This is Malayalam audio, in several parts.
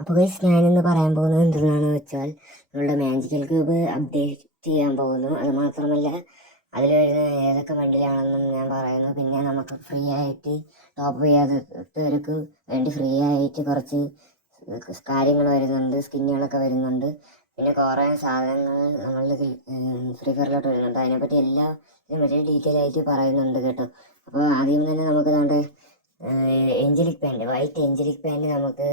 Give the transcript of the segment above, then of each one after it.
അപ്പോൾ ഗൈസ് ഞാനിന്ന് പറയാൻ പോകുന്നത് എന്തെന്നാണെന്ന് വെച്ചാൽ നമ്മളുടെ മാജിക്കൽ ക്യൂബ് അപ്ഡേറ്റ് ചെയ്യാൻ പോകുന്നു. അത് മാത്രമല്ല അതിൽ വരുന്ന ഏതൊക്കെ ബണ്ടിലാണെന്നും ഞാൻ പറയുന്നു. പിന്നെ നമുക്ക് ഫ്രീ ആയിട്ട് ടോപ്പ് ചെയ്യാത്തവർക്ക് വേണ്ടി ഫ്രീ ആയിട്ട് കുറച്ച് കാര്യങ്ങൾ വരുന്നുണ്ട്, സ്കിന്നുകളൊക്കെ വരുന്നുണ്ട്. പിന്നെ കുറേ സാധനങ്ങൾ നമ്മളുടെ ഫ്രീ ഫയറിലോട്ട് വരുന്നുണ്ട്. അതിനെപ്പറ്റി ഇതിനെ പറ്റി ഡീറ്റെയിൽ ആയിട്ട് പറയുന്നുണ്ട് കേട്ടോ. അപ്പോൾ ആദ്യം തന്നെ നമുക്ക് നമ്മുടെ എഞ്ചലിക് പാൻറ്, വൈറ്റ് എഞ്ചലിക് പാൻറ് നമുക്ക്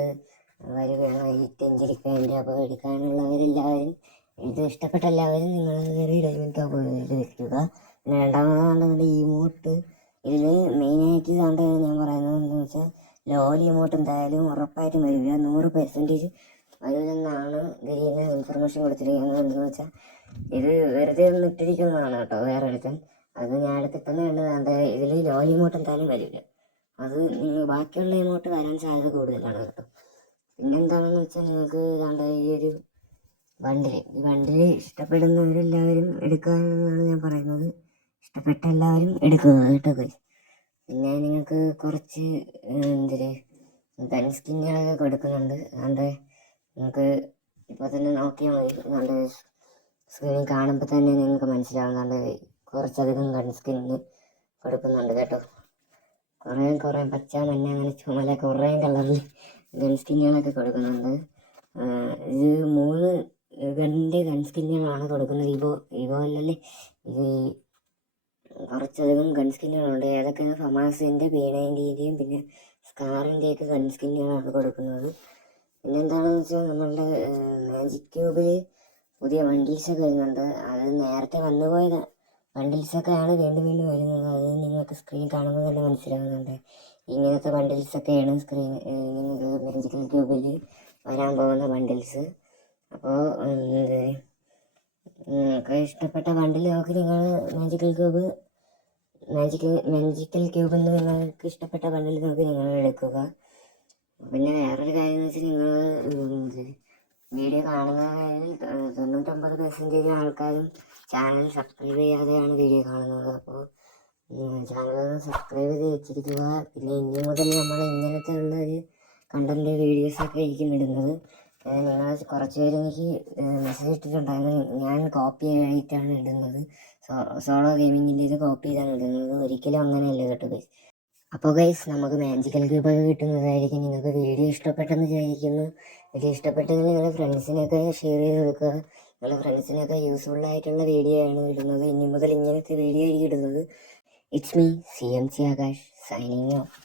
വരികയാണ്. വൈറ്റ് എഞ്ചലിക് പാൻറ് അപ്പോൾ എടുക്കാനുള്ളവരെല്ലാവരും, ഇത് ഇഷ്ടപ്പെട്ട എല്ലാവരും നിങ്ങൾ കയറി ഡയമണ്ട് ടോപ്പ് വെക്കുക. പിന്നെ രണ്ടാമതാണെന്നുണ്ട് ഇമോട്ട്. ഇതിൽ മെയിനായിട്ട് ഇതാണ്ട് ഞാൻ പറയുന്നത് എന്താണെന്ന് വെച്ചാൽ ലോൽ ഇമോട്ട് എന്തായാലും ഉറപ്പായിട്ടും വരില്ല, 100% വരുമെന്നാണ് ഇതിൽ ഇൻഫർമേഷൻ കൊടുത്തിരിക്കുന്നത്. എന്താണെന്ന് വെച്ചാൽ ഇത് വെറുതെ ഒന്ന് ഇട്ടിരിക്കുന്നതാണ് കേട്ടോ വേറെ എടുക്കാൻ. അത് ഞാൻ എടുത്തിട്ടെന്നുണ്ട് ഇതിൽ ലോൽ ഇമോട്ട് എന്തായാലും വരില്ല. അത് ബാക്കിയുള്ള ഇമോട്ട് വരാൻ സാധ്യത കൂടുതലാണ് കേട്ടോ. പിന്നെന്താണെന്ന് വെച്ചാൽ നിങ്ങൾക്ക് ഇതാണ്ട് ഈ ഒരു ഈ ബണ്ടിൽ ഇഷ്ടപ്പെടുന്നവരെല്ലാവരും എടുക്കാമെന്നാണ് ഞാൻ പറയുന്നത്. ഇഷ്ടപ്പെട്ട എല്ലാവരും എടുക്കുക കേട്ടോ ഗൈസ്. പിന്നെ നിങ്ങൾക്ക് കുറച്ച് ഗൺ സ്കിന്നുകളൊക്കെ കൊടുക്കുന്നുണ്ട്. അതുകൊണ്ട് നിങ്ങൾക്ക് ഇപ്പോൾ തന്നെ നോക്കിയാൽ മതി. അതുകൊണ്ട് സ്ക്രീനിൽ കാണുമ്പോൾ തന്നെ നിങ്ങൾക്ക് മനസ്സിലാവുന്നുണ്ട് കുറച്ചധികം ഗൺ സ്കിന്ന് കൊടുക്കുന്നുണ്ട് കേട്ടോ. കുറേ പച്ച, മഞ്ഞ, അങ്ങനെ ചുമല കുറേ കളറിൽ ഗൺ സ്കിന്നുകളൊക്കെ കൊടുക്കുന്നുണ്ട്. ഇത് 3 ഗൺ സ്കിന്നുകളാണ് കൊടുക്കുന്നത്. ഇവോ അല്ലല്ലേ, ഇത് കുറച്ചധികം ഗൺ സ്കിന്നുകളുണ്ട്. ഏതൊക്കെയാണ് ഫമാസിൻ്റെ, പീണേൻ്റെയും പിന്നെ സ്കാറിൻ്റെയൊക്കെ ഗൺ സ്കിന്നുകളാണ് കൊടുക്കുന്നത്. പിന്നെന്താണെന്ന് വെച്ചാൽ നമ്മളുടെ മാജിക് ക്യൂബിൽ പുതിയ ബണ്ടിൽസൊക്കെ വരുന്നുണ്ട്. അത് നേരത്തെ വന്നുപോയ ബണ്ടിൽസൊക്കെയാണ് വീണ്ടും വീണ്ടും വരുന്നത്. അത് നിങ്ങൾക്ക് സ്ക്രീൻ കാണുമ്പോൾ തന്നെ മനസ്സിലാകുന്നുണ്ട്. ഇങ്ങനത്തെ ബണ്ടിൽസൊക്കെയാണ് നിങ്ങൾക്ക് മാജിക്കൽ ക്യൂബിൽ വരാൻ പോകുന്ന ബണ്ടിൽസ്. അപ്പോൾ നിങ്ങൾക്ക് ഇഷ്ടപ്പെട്ട ബണ്ടിൽ നോക്കി നിങ്ങൾ മാജിക്കൽ ക്യൂബിൽ നിന്ന് നിങ്ങൾക്ക് ഇഷ്ടപ്പെട്ട ബണ്ടിൽ നോക്കി നിങ്ങൾ എടുക്കുക. പിന്നെ വേറൊരു കാര്യം എന്ന് വെച്ചാൽ നിങ്ങൾ വീഡിയോ കാണുന്നതിൽ 99% ആൾക്കാരും ചാനൽ സബ്സ്ക്രൈബ് ചെയ്യാതെയാണ് വീഡിയോ കാണുന്നത്. അപ്പോൾ ചാനലൊന്ന് സബ്സ്ക്രൈബ് ചെയ്ത് വെച്ചിരിക്കുക. പിന്നെ ഇനി മുതൽ നമ്മൾ ഇങ്ങനത്തെ ഉള്ള ഒരു കണ്ടന്റ് വീഡിയോസൊക്കെ ആയിരിക്കും ഇടുന്നത്. നിങ്ങൾ കുറച്ച് പേര് എനിക്ക് മെസ്സേജ് ഇട്ടിട്ടുണ്ടായിരുന്നു, ഞാൻ കോപ്പി ആയിട്ടാണ് ഇടുന്നത്, സോളോ ഗെയിമിങ്ങിൻ്റെ ഇത് കോപ്പി ചെയ്താണ് ഇടുന്നത്. ഒരിക്കലും അങ്ങനെയല്ല കേട്ടോ ഗൈസ്. അപ്പോൾ ഗൈസ് നമുക്ക് മാജിക്കൽ ക്യൂബൊക്കെ കിട്ടുന്നതായിരിക്കും. നിങ്ങൾക്ക് വീഡിയോ ഇഷ്ടപ്പെട്ടെന്ന് വിചാരിക്കുന്നു. വീഡിയോ ഇഷ്ടപ്പെട്ടെങ്കിൽ നിങ്ങളുടെ ഫ്രണ്ട്സിനൊക്കെ ഷെയർ ചെയ്ത് കൊടുക്കുക. നിങ്ങളുടെ ഫ്രണ്ട്സിനൊക്കെ യൂസ്ഫുൾ ആയിട്ടുള്ള വീഡിയോ ആണ് ഇടുന്നത്. ഇനി മുതൽ ഇങ്ങനത്തെ വീഡിയോ ആയിരിക്കും ഇടുന്നത്. It's me CMC Akash signing off.